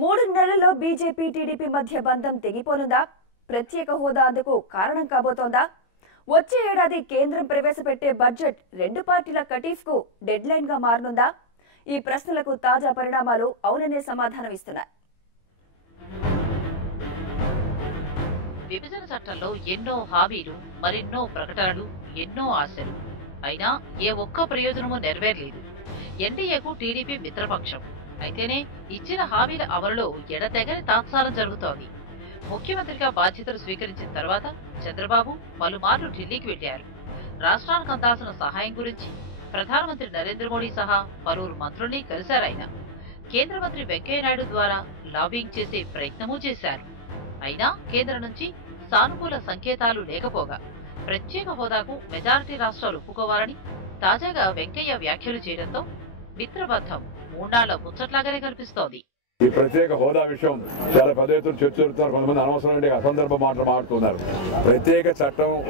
3 నెలల్లో BJP TDP మధ్య బంధం తెగిపోనుందా? ప్రత్యేక హోదా అందుకు కారణం కాబోతోందా? వచ్చే ఏడాది కేంద్రం ప్రవేశపెట్టే బడ్జెట్ రెండు పార్టీల కటీఫ్కు డెడ్ లైన్ గా మారనుందా? ఈ ప్రశ్నలకు తాజా పరిణామాలు అవుననే సమాధానం ఇస్తున్నాయి. విభజన చట్టంలో ఎన్నో హామీలు, మరెన్నో ప్రకటనలు, ఎన్నో ఆశలు. అయినా ఏ ఒక్క ప్రయోజనమూ నెరవేరలేదు. ఎన్డీఏకు టీడీపీ మిత్రపక్షం అయితేనే ఇచ్చిన హామీల అమలులో ఎడతెగని తాత్సారం జరుగుతోంది. ముఖ్యమంత్రిగా బాధ్యతలు స్వీకరించిన తర్వాత చంద్రబాబు పలుమార్లు ఢిల్లీకి వెళ్లారు. రాష్ట్రానికి అందాల్సిన సహాయం గురించి ప్రధానమంత్రి నరేంద్ర మోడీ సహా పలువురు మంత్రుల్ని కలిశారాయన. కేంద్ర మంత్రి వెంకయ్యనాయుడు ద్వారా లాబింగ్ చేసే ప్రయత్నమూ చేశారు. అయినా కేంద్రం నుంచి సానుకూల సంకేతాలు లేకపోగా ప్రత్యేక హోదాకు మెజారిటీ రాష్ట్రాలు ఒప్పుకోవాలని తాజాగా వెంకయ్య వ్యాఖ్యలు చేయడంతో మిత్రబంధం మూడాళ్ల ముచ్చట్లాగానే కనిపిస్తోంది. ఈ ప్రత్యేక హోదా విషయం చాలా పెద్ద ఎత్తున చర్చ జరుగుతున్నారు. కొంతమంది అనవసరమైన అసందర్భ మాటలు మాట్లాడుతున్నారు. ప్రత్యేక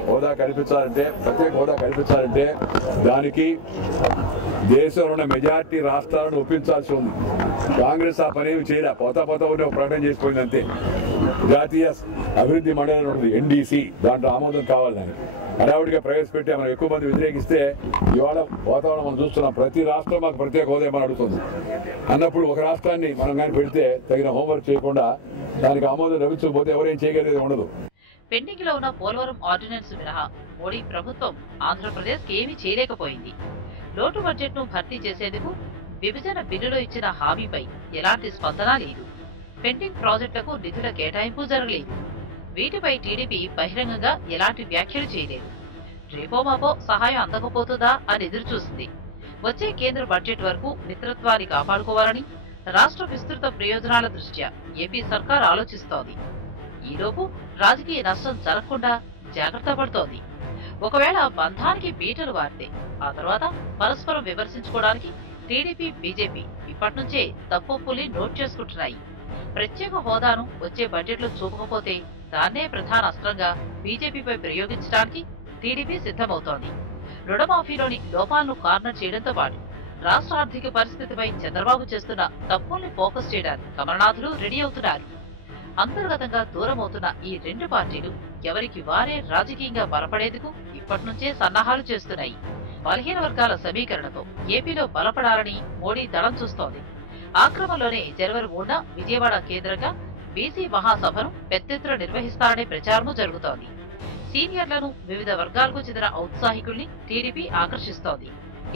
హోదా కల్పించాలంటే దానికి దేశంలో ఉన్న మెజార్టీ రాష్ట్రాలను ఒప్పించాల్సి ఉంది. కాంగ్రెస్ ఆ పని చేయలే, పోతా ఒక ప్రకటన చేసిపోయింది అంతే. జాతీయ అభివృద్ధి మండలి ఉంటుంది ఎన్డీసీ, దాంట్లో ఆమోదం కావాలి. దానికి హడావుడిగా ప్రవేశపెట్టి మనం ఎక్కువ మంది వ్యతిరేకిస్తే ఇవాళ వాతావరణం మనం చూస్తున్నాం. ప్రతి రాష్ట్రం మాకు ప్రత్యేక హోదా ఏమని అడుగుతుంది అన్నప్పుడు ఒక రాష్ట్రాన్ని మనం కానీ పెడితే తగిన హోంవర్క్ చేయకుండా దానికి ఆమోదం లభించకపోతే ఎవరేం చేయగలిగేది ఉండదు. పెండింగ్ లో ఉన్న పోలవరం ఆర్డినెన్స్ మినహా మోడీ ప్రభుత్వం ఆంధ్రప్రదేశ్ కి ఏమీ చేయలేకపోయింది. లోటు బడ్జెట్ ను భర్తీ చేసేందుకు విభజన బిల్లులో ఇచ్చిన హామీపై ఎలాంటి స్పందన లేదు. పెండింగ్ ప్రాజెక్టులకు నిధుల కేటాయింపు జరగలేదు. వీటిపై టీడీపీ బహిరంగంగా ఎలాంటి వ్యాఖ్యలు చేయలేదు. రేపోమాపో సహాయం అందకపోతుందా అని ఎదురుచూసింది. వచ్చే కేంద్ర బడ్జెట్ వరకు మిత్రత్వాన్ని కాపాడుకోవాలని రాష్ట్ర విస్తృత ప్రయోజనాల దృష్ట్యా ఏపీ సర్కార్ ఆలోచిస్తోంది. ఈలోపు రాజకీయ నష్టం జరగకుండా జాగ్రత్త పడుతోంది. ఒకవేళ బంధానికి బీటలు వారితే ఆ తర్వాత పరస్పరం విమర్శించుకోవడానికి టీడీపీ, బీజేపీ ఇప్పటి నుంచే తప్పొప్పుల్ని నోట్ చేసుకుంటున్నాయి. ప్రత్యేక హోదాను వచ్చే బడ్జెట్ లో చూపకపోతే దాన్నే ప్రధాన అస్త్రంగా బీజేపీపై ప్రయోగించడానికి టీడీపీ సిద్ధమవుతోంది. రుణమాఫీలోని లోపాలను కార్నర్ చేయడంతో పాటు రాష్ట్ర ఆర్థిక పరిస్థితిపై చంద్రబాబు చేస్తున్న తప్పుల్ని ఫోకస్ చేయడానికి కమలనాథులు రెడీ అవుతున్నారు. అంతర్గతంగా దూరమవుతున్న ఈ రెండు పార్టీలు ఎవరికి వారే రాజకీయంగా బలపడేందుకు ఇప్పటి నుంచే సన్నాహాలు చేస్తున్నాయి. బలహీన వర్గాల సమీకరణతో ఏపీలో బలపడాలని మోడీ దళం చూస్తోంది. ఆ క్రమంలోనే జనవరి 3న విజయవాడ కేంద్రంగా బీసీ మహాసభను పెద్దెత్తున నిర్వహిస్తారనే ప్రచారము జరుగుతోంది. సీనియర్లను, వివిధ వర్గాలకు చెందిన ఔత్సాహికుల్ని టీడీపీ ఆకర్షిస్తోంది.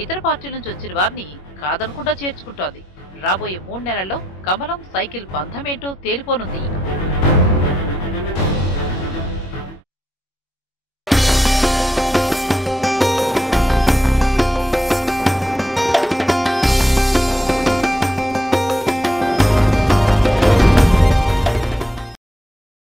ఇతర పార్టీల నుంచి వచ్చిన వారిని కాదనకుండా చేర్చుకుంటోంది. రాబోయే 3 నెలల్లో కమలం సైకిల్ బంధమేంటో తేలిపోనుంది.